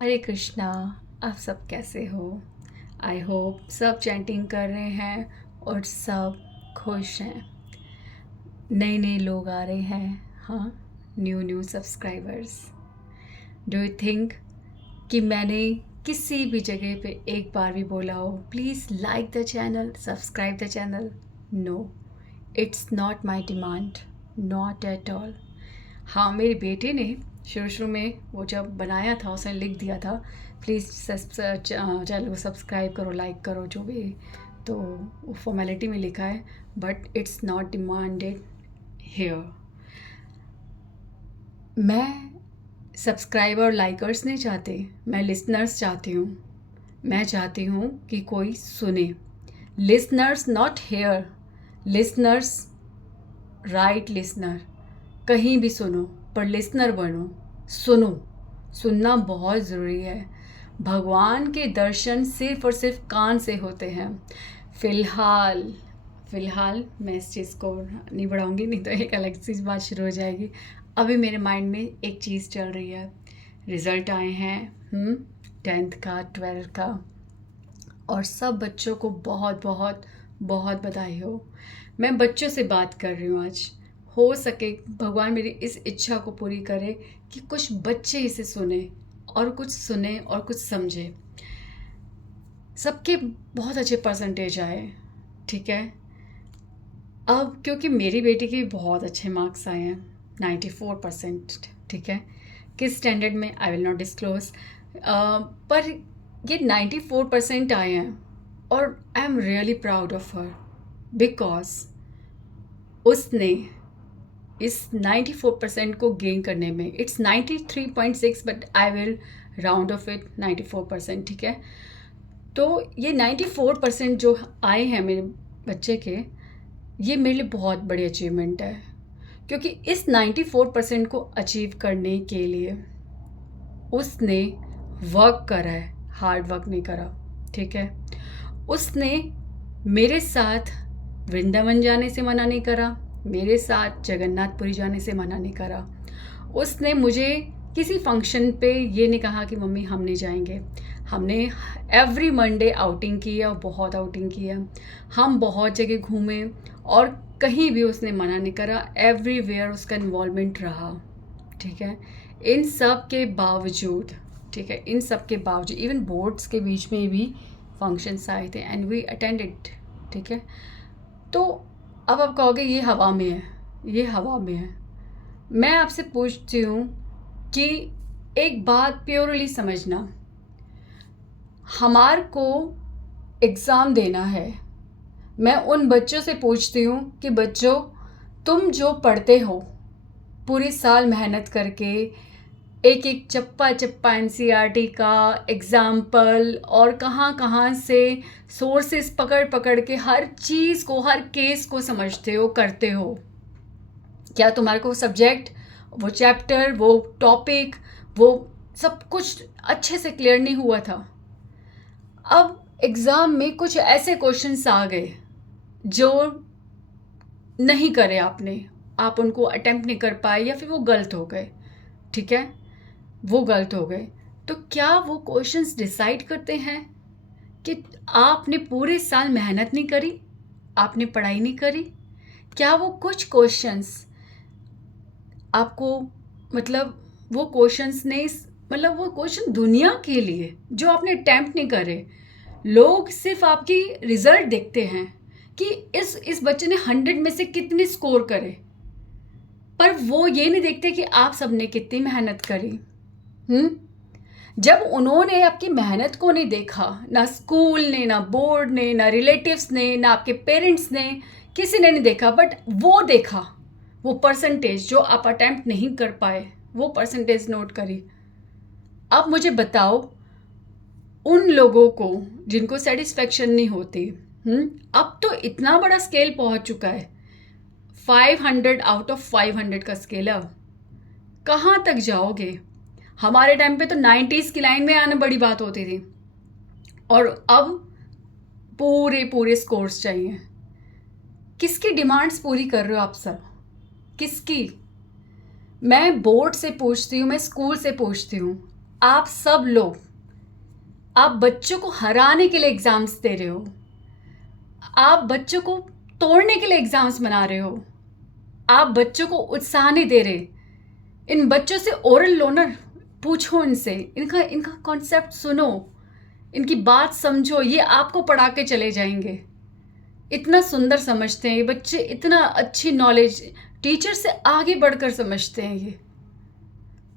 हरे कृष्णा। आप सब कैसे हो? आई होप सब चैंटिंग कर रहे हैं और सब खुश हैं। नए नए लोग आ रहे हैं। हाँ, new subscribers. Do you think कि मैंने किसी भी जगह पे एक बार भी बोला हो please like the channel, subscribe the channel? No, it's not my demand, not at all. हाँ, मेरे बेटे ने शुरू शुरू में वो जब बनाया था उसने लिख दिया था प्लीज़ चैनल को सब्सक्राइब करो, लाइक करो, जो भी। तो वो फॉर्मेलिटी में लिखा है, but it's not demanded here. मैं सब्सक्राइबर और लाइकर्स नहीं चाहते, मैं लिसनर्स चाहती हूँ। मैं चाहती हूँ कि कोई सुने। Listeners not here, listeners, right listener. कहीं भी सुनो पर लिसनर बनो। सुनो, सुनना बहुत ज़रूरी है। भगवान के दर्शन सिर्फ और सिर्फ कान से होते हैं। फ़िलहाल फ़िलहाल मैं इस चीज़ को नहीं बढ़ाऊँगी, नहीं तो एक अलग सी बात शुरू हो जाएगी। अभी मेरे माइंड में एक चीज़ चल रही है। रिज़ल्ट आए हैं 10th का, 12th का, और सब बच्चों को बहुत बहुत बहुत बधाई हो। मैं बच्चों से बात कर रही हूँ आज। हो सके भगवान मेरी इस इच्छा को पूरी करे कि कुछ बच्चे इसे सुने और कुछ सुने और कुछ समझे। सबके बहुत अच्छे परसेंटेज आए, ठीक है। अब क्योंकि मेरी बेटी के बहुत अच्छे मार्क्स आए हैं, 94%, ठीक है। किस स्टैंडर्ड में आई विल नॉट डिस्क्लोज, पर ये 94% आए हैं और I am really proud of her, because उसने इस 94% को गेन करने में, it's 93.6 but I will round of it 94%, ठीक है। तो ये 94% जो आए हैं मेरे बच्चे के, ये मेरे लिए बहुत बड़ी अचीवमेंट है। क्योंकि इस 94% को अचीव करने के लिए उसने वर्क करा है, हार्ड वर्क नहीं करा, ठीक है। उसने मेरे साथ वृंदावन जाने से मना नहीं करा, मेरे साथ जगन्नाथपुरी जाने से मना नहीं करा। उसने मुझे किसी फंक्शन पे ये नहीं कहा कि मम्मी हम नहीं जाएंगे। हमने एवरी मंडे आउटिंग की है और बहुत आउटिंग की है। हम बहुत जगह घूमे और कहीं भी उसने मना नहीं करा। एवरीवेयर उसका इन्वॉल्वमेंट रहा, ठीक है। इन सब के बावजूद, ठीक है, इन सब के बावजूद इवन बोर्ड्स के बीच में भी फंक्शंस आए थे एंड वी अटेंडेड, ठीक है। तो अब आप कहोगे ये हवा में है, ये हवा में है। मैं आपसे पूछती हूँ कि एक बात प्योरली समझना, हमार को एग्ज़ाम देना है। मैं उन बच्चों से पूछती हूँ कि बच्चों, तुम जो पढ़ते हो पूरे साल मेहनत करके, एक एक चप्पा चप्पा एनसीईआरटी का एग्ज़ाम्पल और कहाँ कहाँ से सोर्सेस पकड़ पकड़ के हर चीज़ को, हर केस को समझते हो, करते हो। क्या तुम्हारे को सब्जेक्ट, वो चैप्टर, वो टॉपिक, वो सब कुछ अच्छे से क्लियर नहीं हुआ था? अब एग्ज़ाम में कुछ ऐसे क्वेश्चंस आ गए जो नहीं करे आपने, आप उनको अटेम्प्ट नहीं कर पाए या फिर वो गलत हो गए, ठीक है, वो गलत हो गए। तो क्या वो क्वेश्चंस डिसाइड करते हैं कि आपने पूरे साल मेहनत नहीं करी, आपने पढ़ाई नहीं करी? क्या वो कुछ क्वेश्चंस आपको, मतलब वो क्वेश्चंस ने, मतलब वो क्वेश्चन दुनिया के लिए जो आपने अटेम्प्ट नहीं करे, लोग सिर्फ आपकी रिजल्ट देखते हैं कि इस बच्चे ने 100 में से कितने स्कोर करे, पर वो ये नहीं देखते कि आप सबने कितनी मेहनत करी। जब उन्होंने आपकी मेहनत को नहीं देखा, ना स्कूल ने, ना बोर्ड ने, ना रिलेटिव्स ने, ना आपके पेरेंट्स ने, किसी ने नहीं देखा, बट वो देखा, वो परसेंटेज जो आप अटेम्प्ट नहीं कर पाए, वो परसेंटेज नोट करी। अब मुझे बताओ, उन लोगों को जिनको सेटिस्फेक्शन नहीं होती, अब तो इतना बड़ा स्केल पहुंच चुका है, 500 आउट ऑफ 500 का स्केल। अब कहाँ तक जाओगे? हमारे टाइम पे तो 90s की लाइन में आना बड़ी बात होती थी, और अब पूरे पूरे स्कोर्स चाहिए। किसकी डिमांड्स पूरी कर रहे हो आप सब? किसकी? मैं बोर्ड से पूछती हूँ, मैं स्कूल से पूछती हूँ, आप सब लोग, आप बच्चों को हराने के लिए एग्ज़ाम्स दे रहे हो, आप बच्चों को तोड़ने के लिए एग्ज़ाम्स बना रहे हो, आप बच्चों को उत्साह नहीं दे रहे। इन बच्चों से ओरल लो ना, पूछो इनसे, इनका इनका कॉन्सेप्ट सुनो, इनकी बात समझो, ये आपको पढ़ा के चले जाएंगे। इतना सुंदर समझते हैं ये बच्चे, इतना अच्छी नॉलेज टीचर से आगे बढ़कर समझते हैं ये।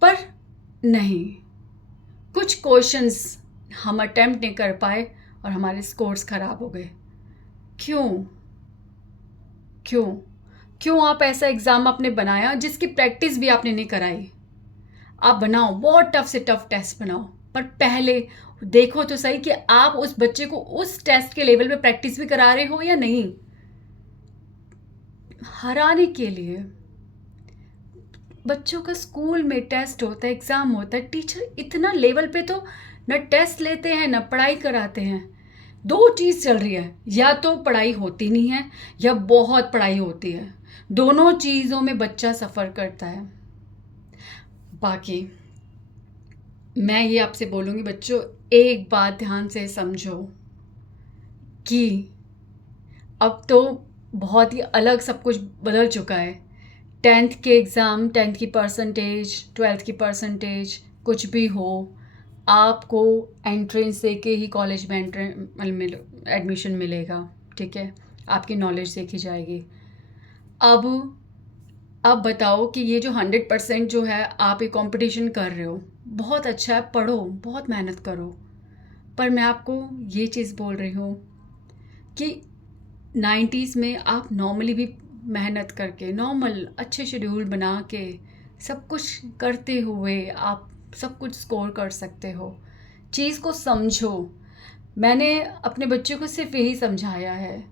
पर नहीं, कुछ क्वेश्चंस हम अटेम्प्ट नहीं कर पाए और हमारे स्कोर्स ख़राब हो गए। क्यों क्यों क्यों आप ऐसा एग्ज़ाम आपने बनाया जिसकी प्रैक्टिस भी आपने नहीं कराई? आप बनाओ, बहुत टफ से टफ टेस्ट बनाओ, पर पहले देखो तो सही कि आप उस बच्चे को उस टेस्ट के लेवल पे प्रैक्टिस भी करा रहे हो या नहीं। हराने के लिए बच्चों का स्कूल में टेस्ट होता है, एग्ज़ाम होता है, टीचर इतना लेवल पे तो न टेस्ट लेते हैं न पढ़ाई कराते हैं। दो चीज़ चल रही है, या तो पढ़ाई होती नहीं है या बहुत पढ़ाई होती है। दोनों चीज़ों में बच्चा सफ़र करता है। बाकी मैं ये आपसे बोलूँगी बच्चों, एक बात ध्यान से समझो कि अब तो बहुत ही अलग सब कुछ बदल चुका है। 10th के एग्ज़ाम, 10th की परसेंटेज, 12th की परसेंटेज, कुछ भी हो, आपको एंट्रेंस दे के ही कॉलेज में एडमिशन मिलेगा, ठीक है? आपकी नॉलेज देखी जाएगी। अब बताओ कि ये जो 100% जो है आप ये कंपटीशन कर रहे हो, बहुत अच्छा है, पढ़ो, बहुत मेहनत करो, पर मैं आपको ये चीज़ बोल रही हूँ कि 90s में आप नॉर्मली भी मेहनत करके, नॉर्मल अच्छे शेड्यूल बना के, सब कुछ करते हुए आप सब कुछ स्कोर कर सकते हो। चीज़ को समझो। मैंने अपने बच्चों को सिर्फ यही समझाया है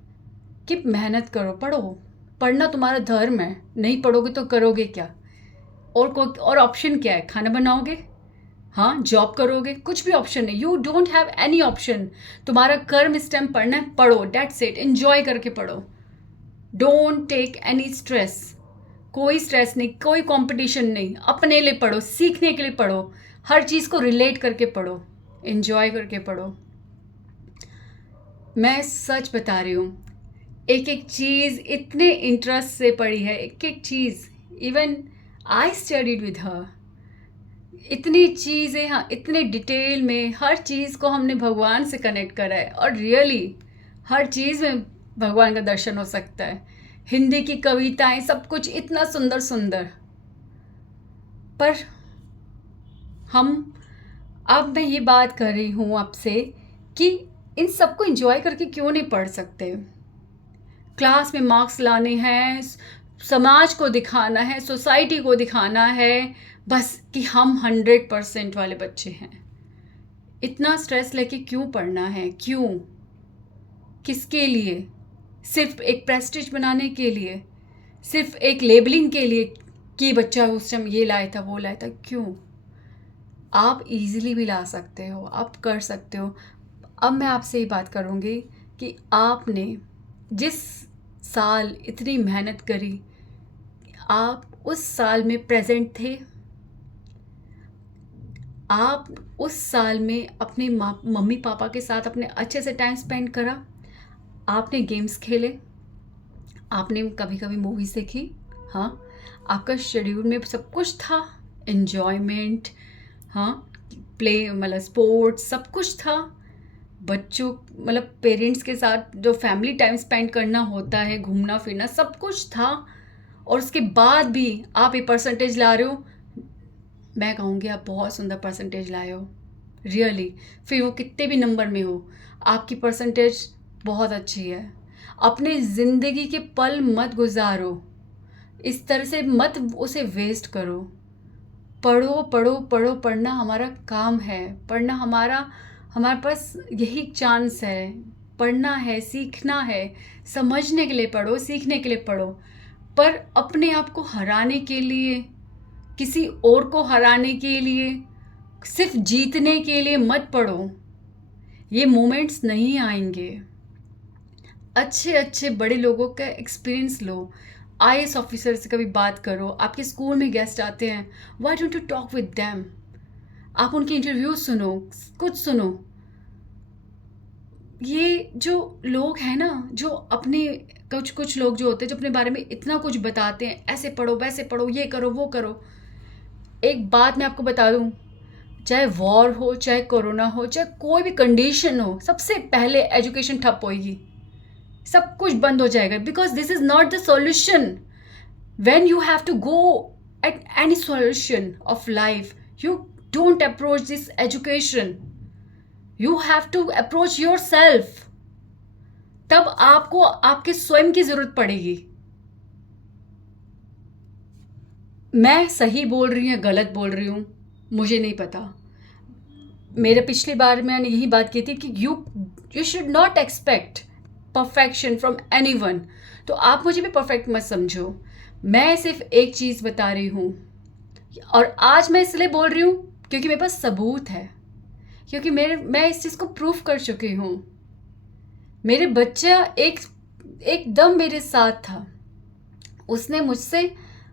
कि मेहनत करो, पढ़ो, पढ़ना तुम्हारा धर्म है, नहीं पढ़ोगे तो करोगे क्या? और ऑप्शन क्या है? खाना बनाओगे? हाँ, जॉब करोगे? कुछ भी ऑप्शन नहीं, you don't have any option. तुम्हारा कर्म इस टाइम पढ़ना है, पढ़ो, डेट्स इट, एंजॉय करके पढ़ो। डोंट टेक एनी स्ट्रेस, कोई स्ट्रेस नहीं, कोई कंपटीशन नहीं, अपने लिए पढ़ो, सीखने के लिए पढ़ो, हर चीज़ को रिलेट करके पढ़ो, एंजॉय करके पढ़ो। मैं सच बता रही हूँ, एक एक चीज़ इतने इंटरेस्ट से पढ़ी है, एक एक चीज़, even I studied with her, इतनी चीज़ें, हाँ, इतने डिटेल में हर चीज़ को हमने भगवान से कनेक्ट करा है, और रियली हर चीज़ में भगवान का दर्शन हो सकता है। हिंदी की कविताएं, सब कुछ इतना सुंदर सुंदर, पर अब मैं ये बात कर रही हूँ आपसे कि इन सबको एंजॉय करके क्यों नहीं पढ़ सकते? क्लास में मार्क्स लाने हैं, समाज को दिखाना है, सोसाइटी को दिखाना है बस कि हम 100% वाले बच्चे हैं। इतना स्ट्रेस लेके क्यों पढ़ना है? क्यों? किसके लिए? सिर्फ एक प्रेस्टीज बनाने के लिए, सिर्फ एक लेबलिंग के लिए कि बच्चा उस टाइम ये लाया था, वो लाया था? क्यों? आप इजीली भी ला सकते हो, आप कर सकते हो। अब मैं आपसे ये बात करूँगी कि आपने जिस साल इतनी मेहनत करी, आप उस साल में प्रेजेंट थे? आप उस साल में अपने मम्मी पापा के साथ अपने अच्छे से टाइम स्पेंड करा? आपने गेम्स खेले? आपने कभी कभी मूवीज़ देखी? हाँ, आपका शेड्यूल में सब कुछ था, एन्जॉयमेंट, हाँ, प्ले मतलब स्पोर्ट्स, सब कुछ था। बच्चों मतलब पेरेंट्स के साथ जो फैमिली टाइम स्पेंड करना होता है, घूमना फिरना, सब कुछ था, और उसके बाद भी आप ये परसेंटेज ला रहे हो। मैं कहूँगी आप बहुत सुंदर परसेंटेज लाए हो, रियली। फिर वो कितने भी नंबर में हो, आपकी परसेंटेज बहुत अच्छी है। अपने ज़िंदगी के पल मत गुजारो, इस तरह से मत उसे वेस्ट करो। पढ़ो पढ़ो पढ़ो, पढ़ना हमारा काम है, पढ़ना हमारे पास यही चांस है, पढ़ना है, सीखना है, समझने के लिए पढ़ो, सीखने के लिए पढ़ो। पर अपने आप को हराने के लिए, किसी और को हराने के लिए, सिर्फ जीतने के लिए मत पढ़ो। ये मोमेंट्स नहीं आएंगे। अच्छे अच्छे बड़े लोगों का एक्सपीरियंस लो, आईएएस ऑफिसर से कभी बात करो, आपके स्कूल में गेस्ट आते हैं, why don't you talk with them? आप उनके इंटरव्यू सुनो, कुछ सुनो। ये जो लोग हैं ना, जो अपने कुछ कुछ लोग जो होते हैं जो अपने बारे में इतना कुछ बताते हैं, ऐसे पढ़ो वैसे पढ़ो, ये करो वो करो। एक बात मैं आपको बता दूं, चाहे वॉर हो, चाहे कोरोना हो, चाहे कोई भी कंडीशन हो, सबसे पहले एजुकेशन ठप होएगी, सब कुछ बंद हो जाएगा। Because this is not the solution. When you have to go at any solution of life, you don't approach this education, you have to approach yourself. तब आपको आपके स्वयं की जरूरत पड़ेगी। मैं सही बोल रही हूँ या गलत बोल रही हूँ मुझे नहीं पता। मेरे पिछली बार मैंने यही बात की थी कि you should not expect perfection from anyone. तो आप मुझे भी परफेक्ट मत समझो। मैं सिर्फ एक चीज़ बता रही हूँ, और आज मैं इसलिए बोल रही हूँ क्योंकि मेरे पास सबूत है, क्योंकि मैं इस चीज़ को प्रूफ कर चुकी हूँ। मेरे बच्चा एकदम मेरे साथ था, उसने मुझसे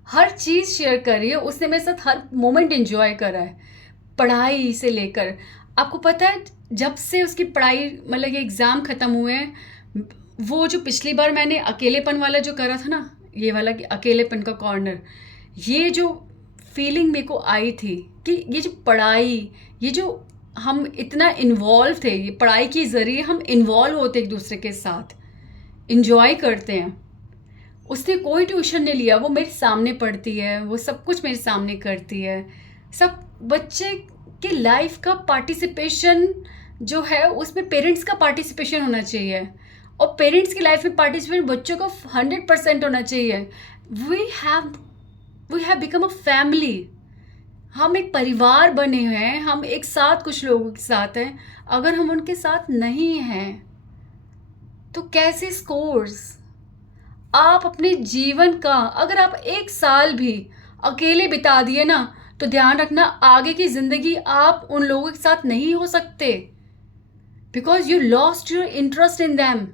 हर चीज़ शेयर करी है, उसने मेरे साथ हर मोमेंट एंजॉय करा है, पढ़ाई से लेकर। आपको पता है, जब से उसकी पढ़ाई मतलब ये एग्ज़ाम ख़त्म हुए हैं, वो जो पिछली बार मैंने अकेलेपन वाला जो करा था ना, ये वाला कि अकेलेपन का कॉर्नर, ये जो फीलिंग मेरे को आई थी कि ये जो पढ़ाई, ये जो हम इतना इन्वॉल्व थे, ये पढ़ाई के ज़रिए हम इन्वॉल्व होते एक दूसरे के साथ, इंजॉय करते हैं। उसने कोई ट्यूशन नहीं लिया, वो मेरे सामने पढ़ती है, वो सब कुछ मेरे सामने करती है। सब बच्चे के लाइफ का पार्टिसिपेशन जो है उसमें पेरेंट्स का पार्टिसिपेशन होना चाहिए, और पेरेंट्स की लाइफ में पार्टिसिपेशन बच्चों का 100% होना चाहिए। We have become a family. हम एक परिवार बने हुए हैं, हम एक साथ कुछ लोगों के साथ हैं। अगर हम उनके साथ नहीं हैं तो कैसे स्कोर्स। आप अपने जीवन का अगर आप एक साल भी अकेले बिता दिए ना, तो ध्यान रखना आगे की जिंदगी आप उन लोगों के साथ नहीं हो सकते, because you lost your interest in them.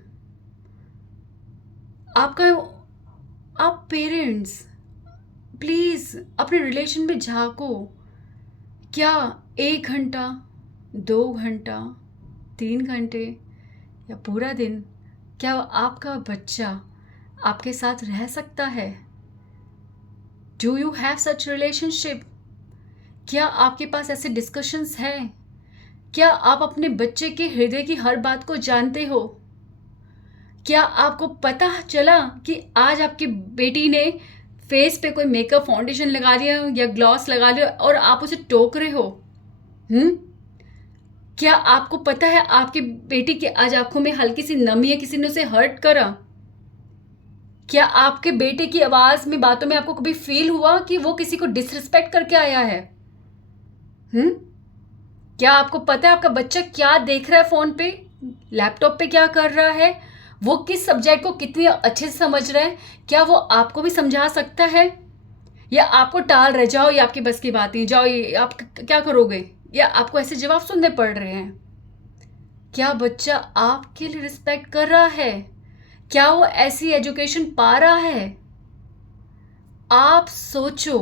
आपका आप पेरेंट्स प्लीज अपने रिलेशन में झांको। क्या 1 घंटा, 2 घंटा, 3 घंटे या पूरा दिन, क्या आपका बच्चा आपके साथ रह सकता है? Do you have such relationship? क्या आपके पास ऐसे डिस्कशंस हैं? क्या आप अपने बच्चे के हृदय की हर बात को जानते हो? क्या आपको पता चला कि आज आपकी बेटी ने फेस पे कोई मेकअप फाउंडेशन लगा लिया या ग्लॉस लगा लिया और आप उसे टोक रहे हो? क्या आपको पता है आपकी बेटी की आज आंखों में हल्की सी नमी है, किसी ने उसे हर्ट करा? क्या आपके बेटे की आवाज में, बातों में आपको कभी फील हुआ कि वो किसी को डिसरिस्पेक्ट करके आया है? क्या आपको पता है आपका बच्चा क्या देख रहा है फोन पे, लैपटॉप पे क्या कर रहा है, वो किस सब्जेक्ट को कितनी अच्छे से समझ रहा है? क्या वो आपको भी समझा सकता है, या आपको टाल रहे, जाओ ये आपकी बस की बात नहीं, जाओ ये आप क्या करोगे, या आपको ऐसे जवाब सुनने पड़ रहे हैं? क्या बच्चा आपके लिए रिस्पेक्ट कर रहा है? क्या वो ऐसी एजुकेशन पा रहा है? आप सोचो,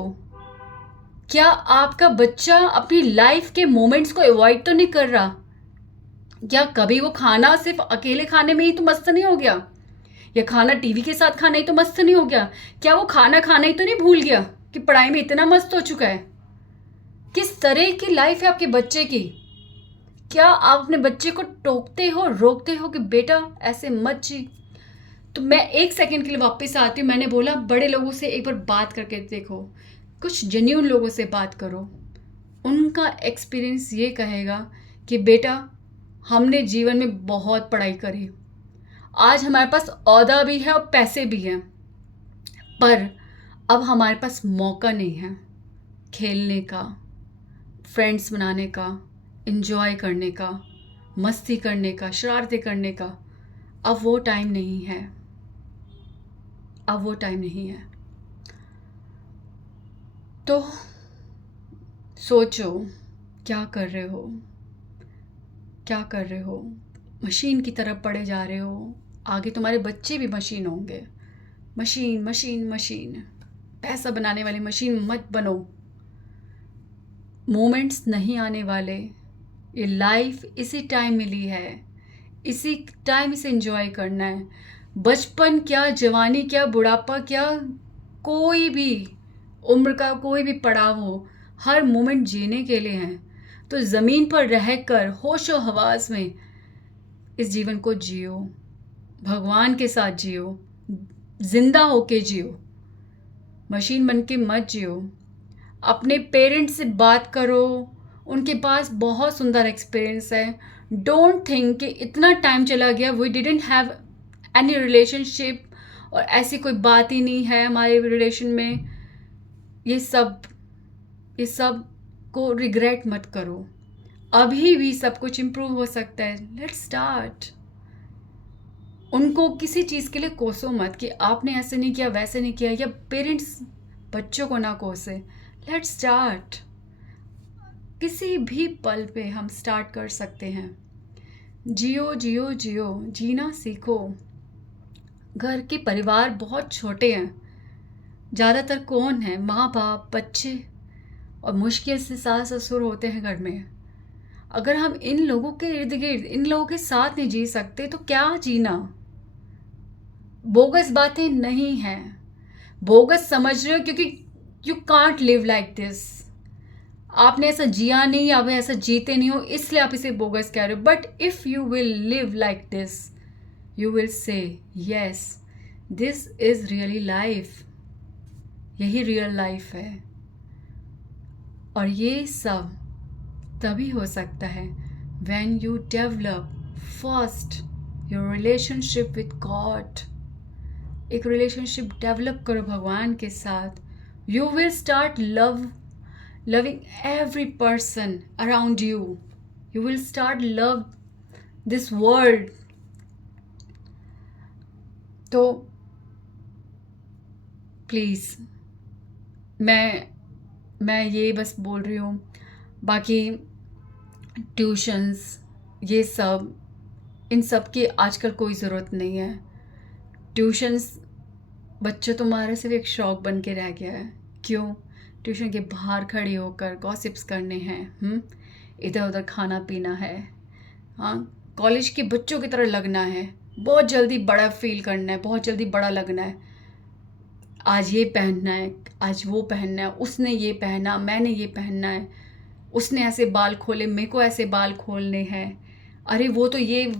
क्या आपका बच्चा अपनी लाइफ के मोमेंट्स को अवॉइड तो नहीं कर रहा? क्या कभी वो खाना सिर्फ अकेले खाने में ही तो मस्त नहीं हो गया, या खाना टीवी के साथ खाना ही तो मस्त नहीं हो गया? क्या वो खाना खाना ही तो नहीं भूल गया कि पढ़ाई में इतना मस्त हो चुका है? किस तरह की लाइफ है आपके बच्चे की? क्या आप अपने बच्चे को टोकते हो, रोकते हो कि बेटा ऐसे मत जी? तो मैं 1 सेकंड के लिए वापस आती हूँ। मैंने बोला बड़े लोगों से एक बार बात करके देखो, कुछ जेन्यून लोगों से बात करो। उनका एक्सपीरियंस ये कहेगा कि बेटा हमने जीवन में बहुत पढ़ाई करी, आज हमारे पास औहदा भी है और पैसे भी हैं, पर अब हमारे पास मौका नहीं है खेलने का, फ्रेंड्स बनाने का, एंजॉय करने का, मस्ती करने का, शरारतें करने का। अब वो टाइम नहीं है, अब वो टाइम नहीं है। तो सोचो, क्या कर रहे हो, क्या कर रहे हो? मशीन की तरफ पड़े जा रहे हो। आगे तुम्हारे बच्चे भी मशीन होंगे। मशीन मशीन मशीन, पैसा बनाने वाली मशीन मत बनो। मोमेंट्स नहीं आने वाले। ये लाइफ इसी टाइम मिली है, इसी टाइम इसे एंजॉय करना है। बचपन क्या, जवानी क्या, बुढ़ापा क्या, कोई भी उम्र का कोई भी पड़ाव हो, हर मोमेंट जीने के लिए हैं। तो ज़मीन पर रहकर होशो हवास में इस जीवन को जियो, भगवान के साथ जियो, जिंदा होके जियो, मशीन बन के मत जियो। अपने पेरेंट्स से बात करो, उनके पास बहुत सुंदर एक्सपीरियंस है। डोंट थिंक कि इतना टाइम चला गया, we didn't have any relationship, और ऐसी कोई बात ही नहीं है हमारे रिलेशन में। ये सब को रिग्रेट मत करो। अभी भी सब कुछ इम्प्रूव हो सकता है। Let's start. उनको किसी चीज़ के लिए कोसो मत कि आपने ऐसे नहीं किया, वैसे नहीं किया, या पेरेंट्स बच्चों को ना कोसे। Let's start. किसी भी पल पे हम स्टार्ट कर सकते हैं। जियो जियो जियो, जीना सीखो। घर के परिवार बहुत छोटे हैं, ज़्यादातर कौन है, माँ बाप, बच्चे, और मुश्किल से सास ससुर होते हैं घर में। अगर हम इन लोगों के इर्द गिर्द, इन लोगों के साथ नहीं जी सकते तो क्या जीना। बोगस बातें नहीं हैं, बोगस समझ रहे हो, क्योंकि you can't live like this. आपने ऐसा जिया नहीं, आप ऐसा जीते नहीं हो, इसलिए आप इसे बोगस कह रहे हो। But if you will live like this, you will say yes, this is really life. यही रियल लाइफ है। और ये सब तभी हो सकता है when you develop first your relationship with God। एक रिलेशनशिप डेवलप करो भगवान के साथ। You will start loving every person around you। You will start love this world। तो प्लीज़, मैं ये बस बोल रही हूँ। बाकी ट्यूशन्स, ये सब, इन सब की आजकल कोई ज़रूरत नहीं है। ट्यूशन्स बच्चों तुम्हारे सिर्फ एक शौक़ बन के रह गया है। क्यों? ट्यूशन के बाहर खड़े होकर गॉसिप्स करने हैं, इधर उधर खाना पीना है, हाँ, कॉलेज के बच्चों की तरह लगना है, बहुत जल्दी बड़ा फील करना है, बहुत जल्दी बड़ा लगना है। आज ये पहनना है, आज वो पहनना है, उसने ये पहना, मैंने ये पहनना है, उसने ऐसे बाल खोले, मेरे को ऐसे बाल खोलने हैं। अरे वो तो ये,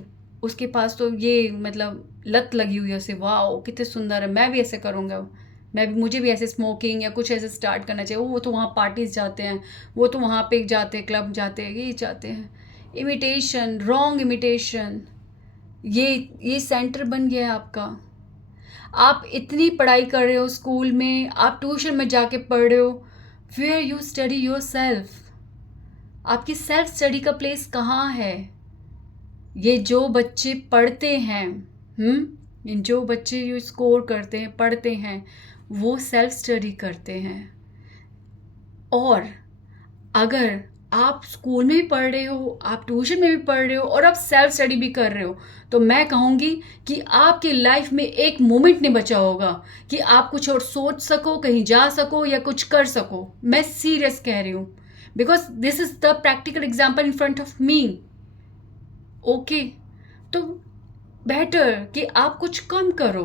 उसके पास तो ये मतलब लत लगी हुई है उसे, वाह कितने सुंदर है, मैं भी ऐसे करूँगा, मुझे भी ऐसे स्मोकिंग या कुछ ऐसे स्टार्ट करना चाहिए। वो तो वहाँ पार्टीज जाते हैं, वो तो वहाँ पे जाते हैं, क्लब जाते हैं, ये जाते हैं। इमिटेशन, रॉन्ग इमिटेशन, ये सेंटर बन गया है आपका। आप इतनी पढ़ाई कर रहे हो स्कूल में, आप ट्यूशन में जाके पढ़ रहे हो, where you study yourself. आपकी सेल्फ स्टडी का प्लेस कहाँ है? ये जो बच्चे पढ़ते हैं, जो बच्चे ये स्कोर करते हैं, पढ़ते हैं, वो सेल्फ स्टडी करते हैं। और अगर आप स्कूल में भी पढ़ रहे हो, आप ट्यूशन में भी पढ़ रहे हो, और आप सेल्फ स्टडी भी कर रहे हो, तो मैं कहूँगी कि आपकी लाइफ में एक मोमेंट नहीं बचा होगा कि आप कुछ और सोच सको, कहीं जा सको या कुछ कर सको। मैं सीरियस कह रही हूँ, because this is the practical example in front of me. Okay, तो बेटर कि आप कुछ कम करो।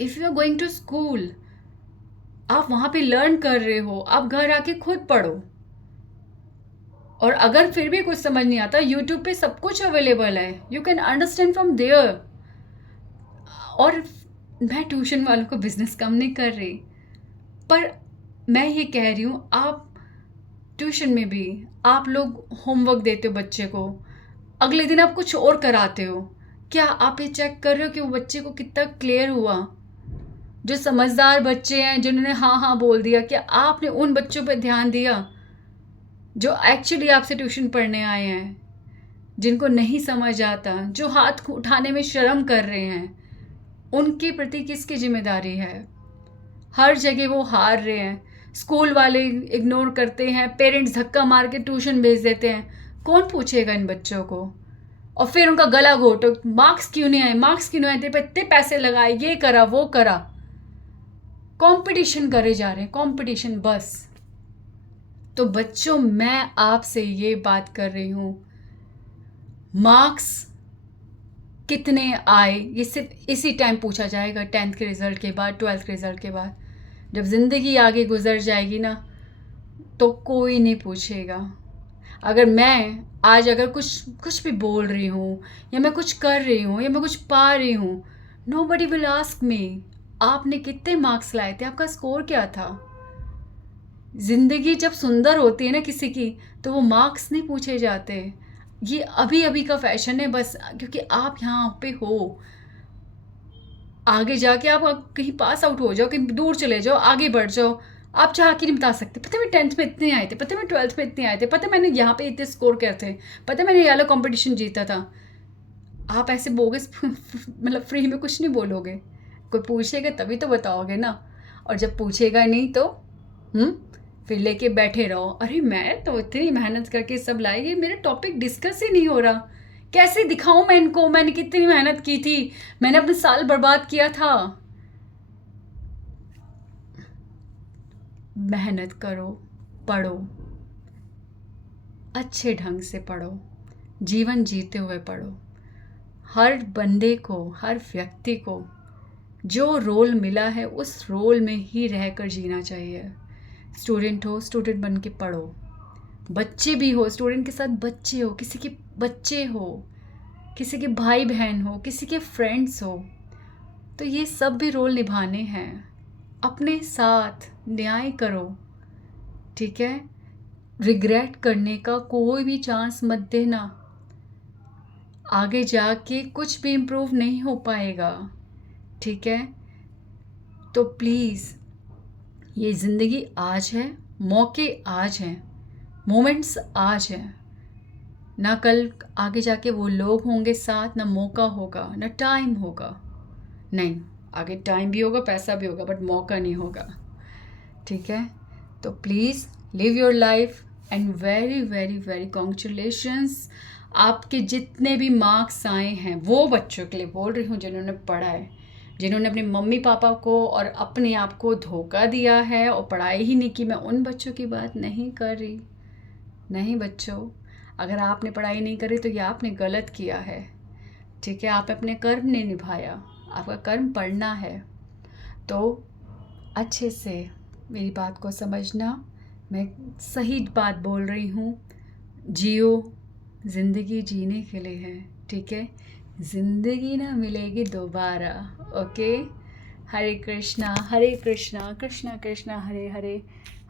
If you are going to school, आप वहाँ पे लर्न कर रहे हो, आप घर आके खुद पढ़ो। और अगर फिर भी कुछ समझ नहीं आता, यूट्यूब पे सब कुछ अवेलेबल है, you can understand from there. और मैं ट्यूशन वालों को बिजनेस कम नहीं कर रही, पर मैं ये कह रही हूँ, आप ट्यूशन में भी आप लोग होमवर्क देते हो बच्चे को, अगले दिन आप कुछ और कराते हो। क्या आप ये चेक कर रहे हो कि वो बच्चे को कितना क्लियर हुआ? जो समझदार बच्चे हैं, जिन्होंने हाँ हाँ बोल दिया, क्या आपने उन बच्चों पर ध्यान दिया जो एक्चुअली आपसे ट्यूशन पढ़ने आए हैं, जिनको नहीं समझ आता, जो हाथ उठाने में शर्म कर रहे हैं? उनके प्रति किसकी जिम्मेदारी है? हर जगह वो हार रहे हैं, स्कूल वाले इग्नोर करते हैं, पेरेंट्स धक्का मार के ट्यूशन भेज देते हैं। कौन पूछेगा इन बच्चों को? और फिर उनका गला घोटो, मार्क्स क्यों नहीं आए, मार्क्स क्यों नहीं आए, तेरे पे इतने पैसे लगाए, ये करा वो करा। कंपटीशन करे जा रहे हैं, कंपटीशन बस। तो बच्चों, मैं आपसे ये बात कर रही हूँ, मार्क्स कितने आए ये सिर्फ इसी टाइम पूछा जाएगा, 10th के रिज़ल्ट के बाद, 12th के रिज़ल्ट के बाद। जब ज़िंदगी आगे गुजर जाएगी ना, तो कोई नहीं पूछेगा। अगर मैं आज अगर कुछ भी बोल रही हूँ, या मैं कुछ कर रही हूँ, या मैं कुछ पा रही हूँ, नोबडी विल आस्क मी आपने कितने मार्क्स लाए थे, आपका स्कोर क्या था। ज़िंदगी जब सुंदर होती है ना किसी की, तो वो मार्क्स नहीं पूछे जाते। ये अभी अभी का फैशन है बस, क्योंकि आप यहाँ पे हो। आगे जाके आप कहीं पास आउट हो जाओ, कहीं दूर चले जाओ, आगे बढ़ जाओ, आप चाह के नहीं बता सकते, पता है मैं 10th में इतने आए थे, पता है मैं 12th में इतने आए थे, पता है मैंने यहाँ पे इतने स्कोर किए थे, पता है मैंने ये वाला कॉम्पिटिशन जीता था। आप ऐसे बोगस मतलब फ्री में कुछ नहीं बोलोगे। कोई पूछेगा तभी तो बताओगे ना, और जब पूछेगा नहीं तो फिर लेके बैठे रहो, अरे मैं तो इतनी मेहनत करके सब लाई, ये मेरा टॉपिक डिस्कस ही नहीं हो रहा, कैसे दिखाऊं मैं इनको, मैंने कितनी मेहनत की थी, मैंने अपना साल बर्बाद किया था। मेहनत करो, पढ़ो, अच्छे ढंग से पढ़ो, जीवन जीते हुए पढ़ो। हर बंदे को, हर व्यक्ति को जो रोल मिला है उस रोल में ही रहकर जीना चाहिए। स्टूडेंट हो, स्टूडेंट बन के पढ़ो, बच्चे भी हो, स्टूडेंट के साथ बच्चे हो, किसी के बच्चे हो, किसी के भाई बहन हो, किसी के फ्रेंड्स हो, तो ये सब भी रोल निभाने हैं। अपने साथ न्याय करो, ठीक है। रिग्रेट करने का कोई भी चांस मत देना, आगे जाके कुछ भी इम्प्रूव नहीं हो पाएगा, ठीक है। तो प्लीज़, ये ज़िंदगी आज है, मौके आज हैं, मोमेंट्स आज हैं, ना कल आगे जाके वो लोग होंगे साथ, ना मौका होगा, ना टाइम होगा। नहीं, आगे टाइम भी होगा, पैसा भी होगा, बट मौका नहीं होगा, ठीक है। तो please live your life, and very very very congratulations. आपके जितने भी मार्क्स आए हैं वो बच्चों के लिए बोल रही हूँ जिन्होंने पढ़ा है, जिन्होंने अपने मम्मी पापा को और अपने आप को धोखा दिया है और पढ़ाई ही नहीं की। मैं उन बच्चों की बात नहीं कर रही। नहीं बच्चों, अगर आपने पढ़ाई नहीं करी तो ये आपने गलत किया है, ठीक है। आपने अपने कर्म नहीं निभाया, आपका कर्म पढ़ना है। तो अच्छे से मेरी बात को समझना, मैं सही बात बोल रही हूँ। जियो, ज़िंदगी जीने के लिए है, ठीक है। ज़िंदगी ना मिलेगी दोबारा, ओके। हरे कृष्णा कृष्णा कृष्णा हरे हरे,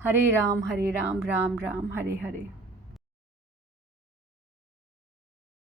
हरे राम राम राम हरे हरे।